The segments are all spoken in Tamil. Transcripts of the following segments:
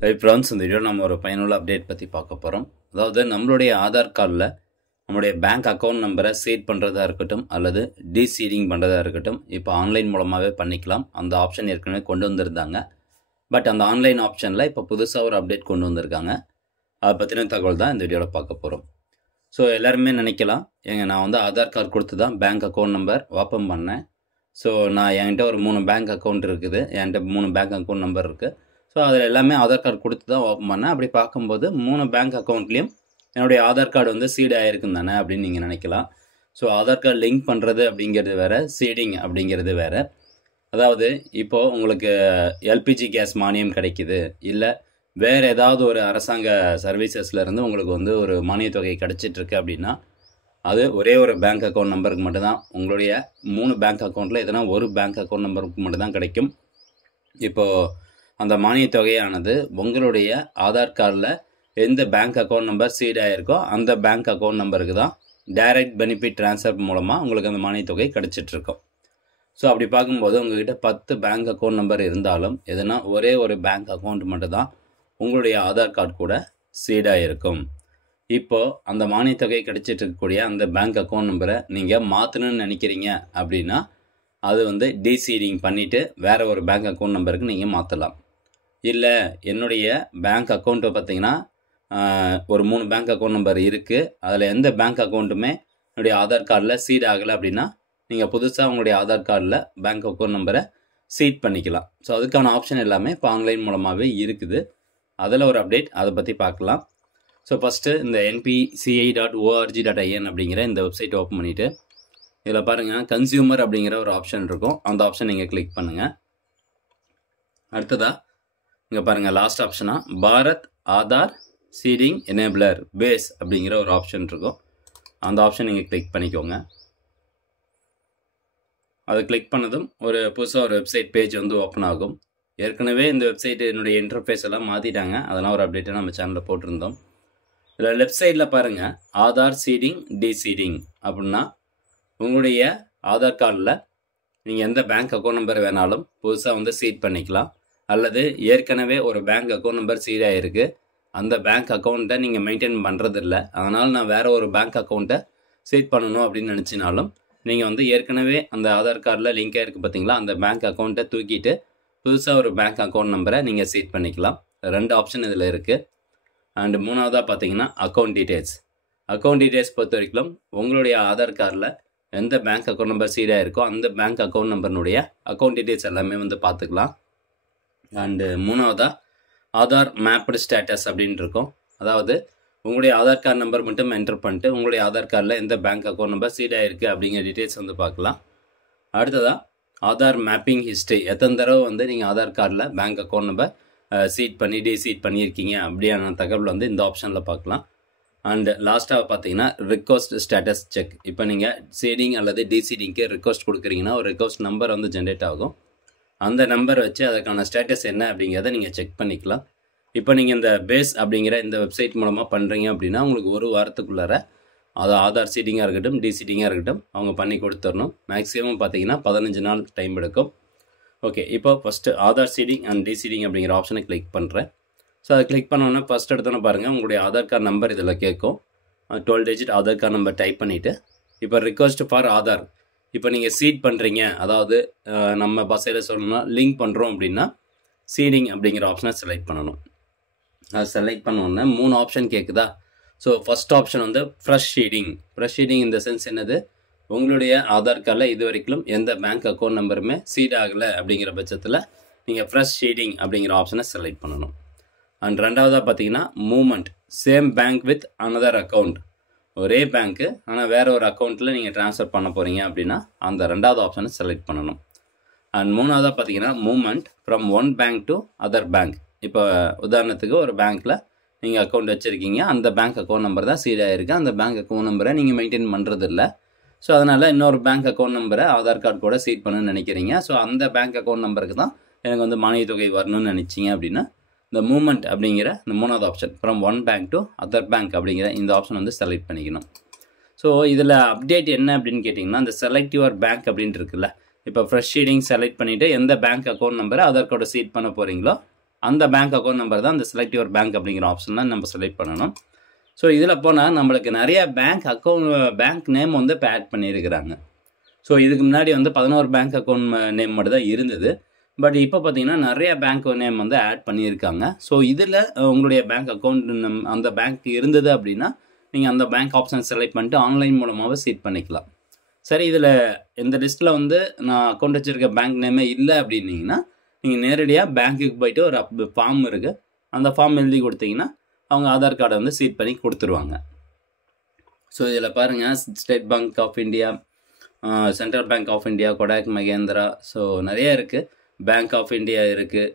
ஃப்ரெண்ட்ஸ், இந்த வீடியோ நம்ம ஒரு பயனுள்ள அப்டேட் பற்றி பார்க்க போகிறோம். அதாவது நம்மளுடைய ஆதார் கார்டில் நம்முடைய பேங்க் அக்கௌண்ட் நம்பரை சீட் பண்ணுறதா இருக்கட்டும் அல்லது டீசீடிங் பண்ணுறதா இருக்கட்டும், இப்போ ஆன்லைன் மூலமாகவே பண்ணிக்கலாம். அந்த ஆப்ஷன் ஏற்கனவே கொண்டு வந்திருந்தாங்க. பட் அந்த ஆன்லைன் ஆப்ஷனில் இப்போ புதுசாக ஒரு அப்டேட் கொண்டு வந்திருக்காங்க. அதை பற்றின தகவல் தான் இந்த வீடியோவில் பார்க்க போகிறோம். ஸோ எல்லாருமே நினைக்கலாம், நான் வந்து ஆதார் கார்டு கொடுத்து தான் பேங்க் அக்கௌண்ட் நம்பர் ஓப்பன் பண்ணேன். ஸோ என்கிட்ட ஒரு 3 பேங்க் அக்கௌண்ட் இருக்குது, என்கிட்ட 3 பேங்க் அக்கௌண்ட் நம்பர் இருக்குது. ஸோ அதில் எல்லாமே ஆதார் கார்டு கொடுத்து தான் ஓப்பன் பண்ணேன். அப்படி பார்க்கும்போது 3 பேங்க் அக்கௌண்ட்லேயும் என்னுடைய ஆதார் கார்டு வந்து சீட் ஆகிருக்கும் தானே அப்படின்னு நீங்கள் நினைக்கலாம். ஸோ ஆதார் கார்டு லிங்க் பண்ணுறது அப்படிங்கிறது வேறு, சீடிங் அப்படிங்கிறது வேறு. அதாவது இப்போது உங்களுக்கு எல்பிஜி கேஸ் மானியம் கிடைக்கிது, இல்லை வேறு ஏதாவது ஒரு அரசாங்க சர்வீசஸ்லேருந்து உங்களுக்கு வந்து ஒரு மானியத் தொகை கிடச்சிட்ருக்கு அப்படின்னா, அது ஒரே ஒரு பேங்க் அக்கௌண்ட் நம்பருக்கு மட்டும்தான். உங்களுடைய 3 பேங்க் அக்கௌண்ட்டில் எதனா ஒரு பேங்க் அக்கௌண்ட் நம்பருக்கு மட்டும்தான் கிடைக்கும். இப்போது அந்த மானியத் தொகையானது உங்களுடைய ஆதார் கார்டில் எந்த பேங்க் அக்கௌண்ட் நம்பர் சீட் ஆகிருக்கோ அந்த பேங்க் அக்கௌண்ட் நம்பருக்கு தான் டைரக்ட் பெனிஃபிட் ட்ரான்ஸ்ஃபர் மூலமாக உங்களுக்கு அந்த மானியத் தொகை கிடச்சிட்ருக்கும். ஸோ அப்படி பார்க்கும்போது உங்கள்கிட்ட 10 பேங்க் அக்கௌண்ட் நம்பர் இருந்தாலும் எதுனா ஒரே ஒரு பேங்க் அக்கௌண்ட் மட்டும்தான் உங்களுடைய ஆதார் கார்டு கூட சீடாக இருக்கும். இப்போது அந்த மானியத் தொகை கிடைச்சிட்டு இருக்கக்கூடிய அந்த பேங்க் அக்கௌண்ட் நம்பரை நீங்கள் மாற்றணும்னு நினைக்கிறீங்க அப்படின்னா, அது வந்து டீசீடிங் பண்ணிவிட்டு வேறு ஒரு பேங்க் அக்கௌண்ட் நம்பருக்கு நீங்கள் மாற்றலாம். இல்லை, என்னுடைய பேங்க் அக்கௌண்ட்டை பார்த்தீங்கன்னா ஒரு 3 பேங்க் அக்கௌண்ட் நம்பர் இருக்குது, அதில் எந்த பேங்க் அக்கௌண்ட்டுமே என்னுடைய ஆதார் கார்டில் சீட் ஆகலை அப்படின்னா, நீங்கள் புதுசாக உங்களுடைய ஆதார் கார்டில் பேங்க் அக்கௌண்ட் நம்பரை சீட் பண்ணிக்கலாம். ஸோ அதுக்கான ஆப்ஷன் எல்லாமே இப்போ ஆன்லைன் மூலமாகவே இருக்குது. அதில் ஒரு அப்டேட், அதை பற்றி பார்க்கலாம். ஸோ ஃபஸ்ட்டு இந்த npci.org.in அப்படிங்கிற இந்த வெப்சைட் ஓப்பன் பண்ணிவிட்டு இதில் பாருங்கள், கன்சியூமர் அப்படிங்கிற ஒரு ஆப்ஷன் இருக்கும். அந்த ஆப்ஷன் நீங்கள் கிளிக் பண்ணுங்கள். அடுத்ததாக இங்கே பாருங்கள், லாஸ்ட் ஆப்ஷனாக Bharat Aadhaar seeding enabler base அப்படிங்கிற ஒரு ஆப்ஷன் இருக்கும். அந்த ஆப்ஷன் நீங்கள் கிளிக் பண்ணிக்கோங்க. அதை கிளிக் பண்ணதும் ஒரு புதுசாக ஒரு வெப்சைட் பேஜ் வந்து ஓப்பன் ஆகும். ஏற்கனவே இந்த வெப்சைட் என்னுடைய இன்டர்ஃபேஸ் எல்லாம் மாற்றிட்டாங்க. அதெல்லாம் ஒரு அப்டேட்டை நம்ம சேனலில் போட்டிருந்தோம். இதில் லெஃப்ட் சைடில் பாருங்கள், ஆதார் சீடிங் டீசீடிங் அப்படின்னா உங்களுடைய ஆதார் கார்டில் நீங்கள் எந்த பேங்க் அக்கௌண்ட் நம்பர் வேணாலும் புதுசாக வந்து சீட் பண்ணிக்கலாம். அல்லது ஏற்கனவே ஒரு பேங்க் அக்கௌண்ட் நம்பர் சீட் ஆகிருக்கு, அந்த பேங்க் அக்கௌண்ட்டை நீங்கள் மெயின்டைன் பண்ணுறதில்ல, அதனால் நான் வேறு ஒரு பேங்க் அக்கௌண்ட்டை சீட் பண்ணணும் அப்படின்னு நினச்சினாலும் நீங்கள் வந்து ஏற்கனவே அந்த ஆதார் கார்டில் லிங்காக இருக்குது பார்த்தீங்களா, அந்த பேங்க் அக்கௌண்ட்டை தூக்கிட்டு புதுசாக ஒரு பேங்க் அக்கௌண்ட் நம்பரை நீங்கள் சீட் பண்ணிக்கலாம். 2 ஆப்ஷன் இதில் இருக்குது. அண்டு 3வதாக பார்த்தீங்கன்னா அக்கௌண்ட் டீட்டெயில்ஸ். அக்கௌண்ட் டீட்டெயில்ஸ் பொறுத்த வரைக்கும் உங்களுடைய ஆதார் கார்டில் எந்த பேங்க் அக்கௌண்ட் நம்பர் சீடாக இருக்கோ அந்த பேங்க் அக்கௌண்ட் நம்பர்னுடைய அக்கௌண்ட் டீட்டெயில்ஸ் எல்லாமே வந்து பார்த்துக்கலாம். அண்டு 3வதாக ஆதார் மேப்டு ஸ்டேட்டஸ் அப்படின்னு இருக்கும். அதாவது உங்களுடைய ஆதார் கார்டு நம்பர் மட்டும் என்டர் பண்ணிட்டு உங்களுடைய ஆதார் கார்டில் எந்த பேங்க் அக்கௌண்ட் நம்பர் சீடாக இருக்குது அப்படிங்கிற டீட்டெயில்ஸ் வந்து பார்க்கலாம். அடுத்ததாக ஆதார் மேப்பிங் ஹிஸ்ட்ரி, எத்தனை தடவை வந்து நீங்கள் ஆதார் கார்டில் பேங்க் அக்கௌண்ட் நம்பர் சீட் பண்ணி டீசீட் பண்ணியிருக்கீங்க அப்படியான தகவல் வந்து இந்த ஆப்ஷனில் பார்க்கலாம். அண்ட் லாஸ்ட்டாக பார்த்தீங்கன்னா ரிக்வஸ்ட் ஸ்டேட்டஸ் செக். இப்போ நீங்கள் சீடிங் அல்லது டீசீடிங்க்கு ரிக்வஸ்ட் கொடுக்குறீங்கன்னா ஒரு ரிக்வஸ்ட் நம்பர் வந்து ஜென்ரேட் ஆகும். அந்த நம்பர் வச்சு அதுக்கான ஸ்டேட்டஸ் என்ன அப்படிங்கிறத நீங்கள் செக் பண்ணிக்கலாம். இப்போ நீங்கள் இந்த பேஸ் அப்படிங்கிற இந்த வெப்சைட் மூலமாக பண்ணுறீங்க அப்படின்னா உங்களுக்கு ஒரு வாரத்துக்குள்ளார அது ஆதார் சீடிங்காக இருக்கட்டும் டீசீடிங்காக இருக்கட்டும் அவங்க பண்ணி கொடுத்துடணும். மேக்ஸிமம் பார்த்தீங்கன்னா 15 நாள் டைம் எடுக்கும். ஓகே, இப்போ ஃபஸ்ட்டு ஆதார் சீடிங் அண்ட் டீசீடிங் அப்படிங்கிற ஆப்ஷனை கிளிக் பண்ணுறேன். ஸோ அதை கிளிக் பண்ணோன்னா ஃபஸ்ட் எடுத்தோன்னே பாருங்கள், உங்களுடைய ஆதார் கார்டு நம்பர் இதில் கேட்கும். 12 digit Aadhaar card number type பண்ணிவிட்டு இப்போ ரிக்வஸ்ட் ஃபார் ஆதார், இப்போ நீங்கள் சீட் பண்ணுறீங்க, அதாவது நம்ம பஸ்ஸில் சொல்லணும்னா லிங்க் பண்ணுறோம் அப்படின்னா சீடிங் அப்படிங்கிற ஆப்ஷனை செலக்ட் பண்ணணும். அதை செலக்ட் பண்ணோன்னே 3 ஆப்ஷன் கேட்குதா. ஸோ ஃபஸ்ட் ஆப்ஷன் வந்து ஃப்ரெஷ் ஷீடிங். ஃப்ரெஷ் ஷீடிங் இந்த சென்ஸ் என்னது, உங்களுடைய ஆதார் கார்டில் இது வரைக்கும் எந்த பேங்க் அக்கௌண்ட் நம்பருமே சீட் ஆகலை அப்படிங்கிற பட்சத்தில் நீங்கள் ஃப்ரெஷ் ஷீடிங் அப்படிங்கிற ஆப்ஷனை செலக்ட் பண்ணணும். அண்ட் 2வதாக பார்த்தீங்கன்னா movement, same bank with another account. ஒரே பேங்க்கு ஆனால் வேறு ஒரு அக்கௌண்ட்டில் நீங்கள் ட்ரான்ஸ்ஃபர் பண்ண போகிறீங்க அப்படின்னா அந்த 2வது ஆப்ஷனை செலக்ட் பண்ணணும். அண்ட் 3வதாக பார்த்தீங்கன்னா movement from one bank to other bank. இப்போ உதாரணத்துக்கு ஒரு பேங்க்கில் நீங்கள் அக்கௌண்ட் வச்சுருக்கீங்க, அந்த பேங்க் அக்கௌண்ட் நம்பர் தான் சீட் ஆகிருக்கு, அந்த பேங்க் அக்கௌண்ட் நம்பரை நீங்கள் மெயின்டைன் பண்ணுறதில்ல. ஸோ அதனால் இன்னொரு பேங்க் அக்கௌண்ட் நம்பரை ஆதார் கார்டு கூட சீட் பண்ணணும்னு நினைக்கிறீங்க. ஸோ அந்த பேங்க் அக்கௌண்ட் நம்பருக்கு தான் எனக்கு வந்து மானியத் தொகை வரணும்னு நினச்சிங்க அப்படின்னா இந்த மூமெண்ட் அப்படிங்கிற இந்த 3வது option from one bank to other bank அப்படிங்கிற இந்த ஆப்ஷன் வந்து செலக்ட் பண்ணிக்கணும். ஸோ இதில் அப்டேட் என்ன அப்படின்னு கேட்டிங்கன்னா, இந்த செலக்ட் யுவர் பேங்க் அப்படின்ட்டு இருக்குல்ல, இப்போ ஃப்ரெஷ் ஷீடிங் செலக்ட் பண்ணிவிட்டு எந்த பேங்க் அக்கௌண்ட் நம்பரை ஆதார் கார்டு சீட் பண்ண போகிறீங்களோ அந்த பேங்க் அக்கௌண்ட் நம்பர் தான் அந்த செலக்ட் யுவர் பேங்க் அப்படிங்கிற ஆப்ஷனில் நம்ம செலக்ட் பண்ணணும். ஸோ இதில் போனால் நம்மளுக்கு நிறைய பேங்க் நேம் வந்து இப்போ ஆட் பண்ணியிருக்கிறாங்க. ஸோ இதுக்கு முன்னாடி வந்து 11 பேங்க் அக்கௌண்ட் நேம் மட்டும் தான் இருந்தது. பட் இப்போ பார்த்தீங்கன்னா நிறைய பேங்க் நேம் வந்து ஆட் பண்ணியிருக்காங்க. ஸோ இதில் உங்களுடைய பேங்க் அக்கௌண்ட் அந்த பேங்க் இருந்தது அப்படின்னா நீங்கள் அந்த பேங்க் ஆப்ஷன் செலக்ட் பண்ணிட்டு ஆன்லைன் மூலமாகவே சீட் பண்ணிக்கலாம். சரி, இதில் இந்த லிஸ்ட்டில் வந்து நான் அக்கௌண்ட் வச்சுருக்க பேங்க் நேமே இல்லை அப்படின்னீங்கன்னா நீங்கள் நேரடியாக பேங்க்குக்கு போயிட்டு ஒரு ஃபார்ம் இருக்குது, அந்த ஃபார்ம் எழுதி கொடுத்தீங்கன்னா அவங்க ஆதார் கார்டை வந்து சீட் பண்ணி கொடுத்துருவாங்க. ஸோ இதில் பாருங்கள், State Bank of India, Central Bank of India, Kotak Mahindra, so நிறைய இருக்குது. பேங்க் ஆஃப் இந்தியா இருக்குது,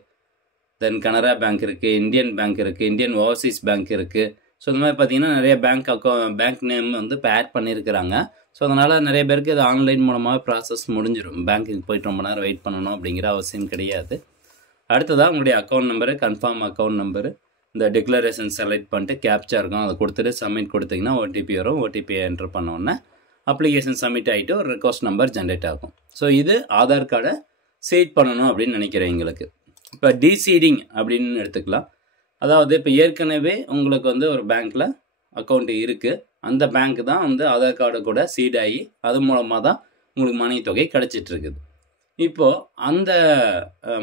தென் கனரா பேங்க் இருக்குது, இந்தியன் பேங்க் இருக்குது, இந்தியன் ஓவர்சீஸ் பேங்க் இருக்குது. ஸோ இந்த மாதிரி பார்த்தீங்கன்னா நிறைய பேங்க் நேம் வந்து இப்போ ஆட் பண்ணியிருக்கிறாங்க. ஸோ அதனால் நிறைய பேருக்கு இது ஆன்லைன் மூலமாக ப்ராசஸ் முடிஞ்சிடும். பேங்க்குக்கு போய்ட்டு ரொம்ப நேரம் வெயிட் பண்ணணும் அப்படிங்கிற அவசியம் கிடையாது. அடுத்ததாக உங்களுடைய account number, confirm account number, இந்த டிக்ளரேஷன் செலக்ட் பண்ணிட்டு கேப்சா இருக்கும், அதை கொடுத்துட்டு சப்மிட் கொடுத்தீங்கன்னா ஓடிபி வரும். ஓடிபியை என்ட்ரு பண்ணோன்னே அப்ளிகேஷன் சப்மிட் ஆகிட்டு ஒரு ரெக்வஸ்ட் நம்பர் ஜென்ரேட் ஆகும். ஸோ இது ஆதார் கார்டை சீட் பண்ணணும் அப்படின்னு நினைக்கிறவங்களுக்கு. இப்போ டீசீடிங் அப்படின்னு எடுத்துக்கலாம். அதாவது இப்போ ஏற்கனவே உங்களுக்கு வந்து ஒரு பேங்க்கில் அக்கௌண்ட் இருக்குது, அந்த பேங்க் தான் வந்து ஆதார் கார்டு கூட சீட் ஆகி அது மூலமாக தான் உங்களுக்கு மணி தொகை கிடைச்சிட்ருக்குது. இப்போது அந்த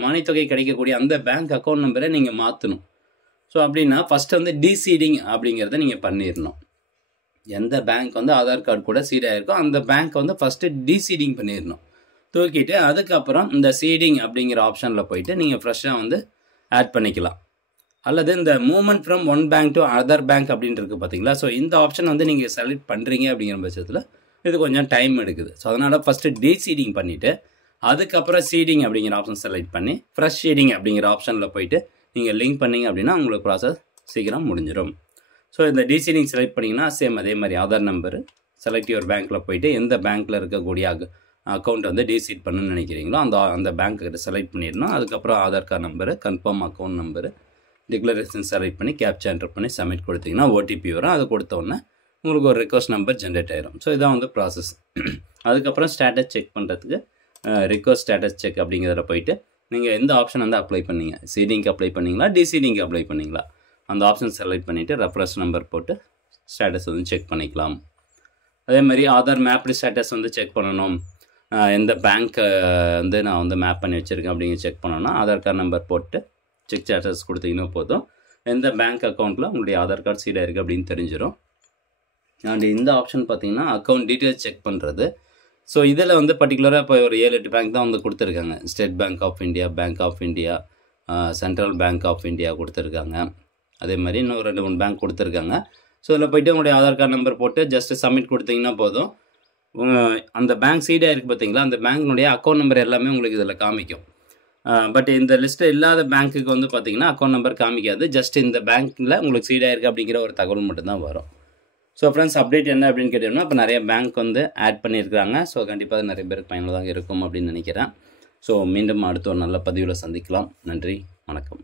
மணி தொகை கிடைக்கக்கூடிய அந்த பேங்க் அக்கௌண்ட் நம்பரை நீங்கள் மாற்றணும். ஸோ அப்படின்னா ஃபஸ்ட்டு வந்து டீசீடிங் அப்படிங்கிறத நீங்கள் பண்ணிடணும். எந்த பேங்க் வந்து ஆதார் கார்டு கூட சீட் ஆகிருக்கோ அந்த பேங்க் வந்து ஃபஸ்ட்டு டீசீடிங் பண்ணிடணும். தூக்கிட்டு அதுக்கப்புறம் இந்த சீடிங் அப்படிங்கிற ஆப்ஷனில் போயிட்டு நீங்கள் ஃப்ரெஷ்ஷாக வந்து ஆட் பண்ணிக்கலாம். அல்லது இந்த movement from one bank to other bank அப்படின்ட்டு இருக்குது பார்த்தீங்களா. ஸோ இந்த ஆப்ஷன் வந்து நீங்கள் செலக்ட் பண்ணுறீங்க அப்படிங்கிற பட்சத்தில் இது கொஞ்சம் டைம் எடுக்குது. ஸோ அதனால் ஃபஸ்ட்டு டீசீடிங் பண்ணிவிட்டு அதுக்கப்புறம் சீடிங் அப்படிங்கிற ஆப்ஷன் செலக்ட் பண்ணி ஃப்ரெஷ் சீடிங் அப்படிங்கிற ஆப்ஷனில் போயிட்டு நீங்கள் லிங்க் பண்ணிங்க அப்படின்னா உங்களுக்கு ப்ராசஸ் சீக்கிரம் முடிஞ்சிடும். ஸோ இந்த டீசீடிங் செலக்ட் பண்ணிங்கன்னா சேம் அதே மாதிரி ஆதார் நம்பரு, செலக்ட் யுவர் பேங்க்கில் போயிட்டு எந்த பேங்க்கில் இருக்கக்கூடிய அக்கௌண்ட் வந்து டீசீட் பண்ணணும்னு நினைக்கிறீங்களோ அந்த பேங்க்கிட்ட செலக்ட் பண்ணிடணும். அதுக்கப்புறம் Aadhaar card number, confirm account number, declaration select பண்ணி கேப்சா என்டர் பண்ணி சப்மிட் கொடுத்தீங்கன்னா ஓடிபி வரும். அது கொடுத்தோன்னே உங்களுக்கு ஒரு ரெக்வஸ்ட் நம்பர் ஜென்ரேட் ஆகிடும். ஸோ இதான் வந்து ப்ராசஸ். அதுக்கப்புறம் ஸ்டேட்டஸ் செக் பண்ணுறதுக்கு ரிக்வஸ்ட் ஸ்டேட்டஸ் செக் அப்படிங்கிறத போயிட்டு நீங்கள் எந்த ஆப்ஷன் வந்து அப்ளை பண்ணீங்க, சீடிங்க்கு அப்ளை பண்ணிங்களா, டிசீடிங்க்கு அப்ளை பண்ணிங்களா, அந்த ஆப்ஷன் செலக்ட் பண்ணிவிட்டு ரெஃபரன்ஸ் நம்பர் போட்டு ஸ்டேட்டஸ் வந்து செக் பண்ணிக்கலாம். அதே மாதிரி ஆதார் மேப்டு ஸ்டேட்டஸ் வந்து செக் பண்ணணும். எந்த பேங்க்கை வந்து நான் வந்து மேப் பண்ணி வச்சுருக்கேன் அப்படிங்கிற செக் பண்ணணும்னா ஆதார் கார்டு நம்பர் போட்டு செக் ஸ்டேட்டஸ் கொடுத்தீங்கன்னா போதும். எந்த பேங்க் அக்கௌண்ட்டில் உங்களுடைய ஆதார் கார்டு சீடாக இருக்குது அப்படின்னு தெரிஞ்சிடும். அண்ட் இந்த ஆப்ஷன் பார்த்தீங்கன்னா அக்கௌண்ட் டீட்டெயில்ஸ் செக் பண்ணுறது. ஸோ இதில் வந்து பர்டிகுலராக இப்போ ஒரு 7-8 பேங்க் தான் வந்து கொடுத்துருக்காங்க. State Bank of India, Bank of India, Central Bank of India கொடுத்துருக்காங்க. அதே மாதிரி இன்னும் 2-3 பேங்க் கொடுத்துருக்காங்க. ஸோ இதில் போய்ட்டு உங்களுடைய ஆதார் கார்டு நம்பர் போட்டு ஜஸ்ட்டு சப்மிட் கொடுத்தீங்கன்னா போதும். அந்த பேங்க் சீடாக இருக்குது பார்த்தீங்களா, அந்த பேங்க்கினுடைய அக்கௌண்ட் நம்பர் எல்லாமே உங்களுக்கு இதில் காமிக்கும். பட் இந்த லிஸ்ட்டு இல்லாத பேங்க்குக்கு வந்து பார்த்தீங்கன்னா அக்கௌண்ட் நம்பர் காமிக்காது. ஜஸ்ட் இந்த பேங்க்கில் உங்களுக்கு சீடாக இருக்குது அப்படிங்கிற ஒரு தகவல் மட்டும்தான் வரும். ஸோ ஃப்ரெண்ட்ஸ், அப்டேட் என்ன அப்படின்னு கேட்டோம்னா இப்போ நிறைய பேங்க் வந்து ஆட் பண்ணியிருக்காங்க. ஸோ கண்டிப்பாக நிறைய பேருக்கு பயனுள்ளதாக இருக்கும் அப்படின்னு நினைக்கிறேன். ஸோ மீண்டும் அடுத்த ஒரு நல்ல பதிவில் சந்திக்கலாம். நன்றி, வணக்கம்.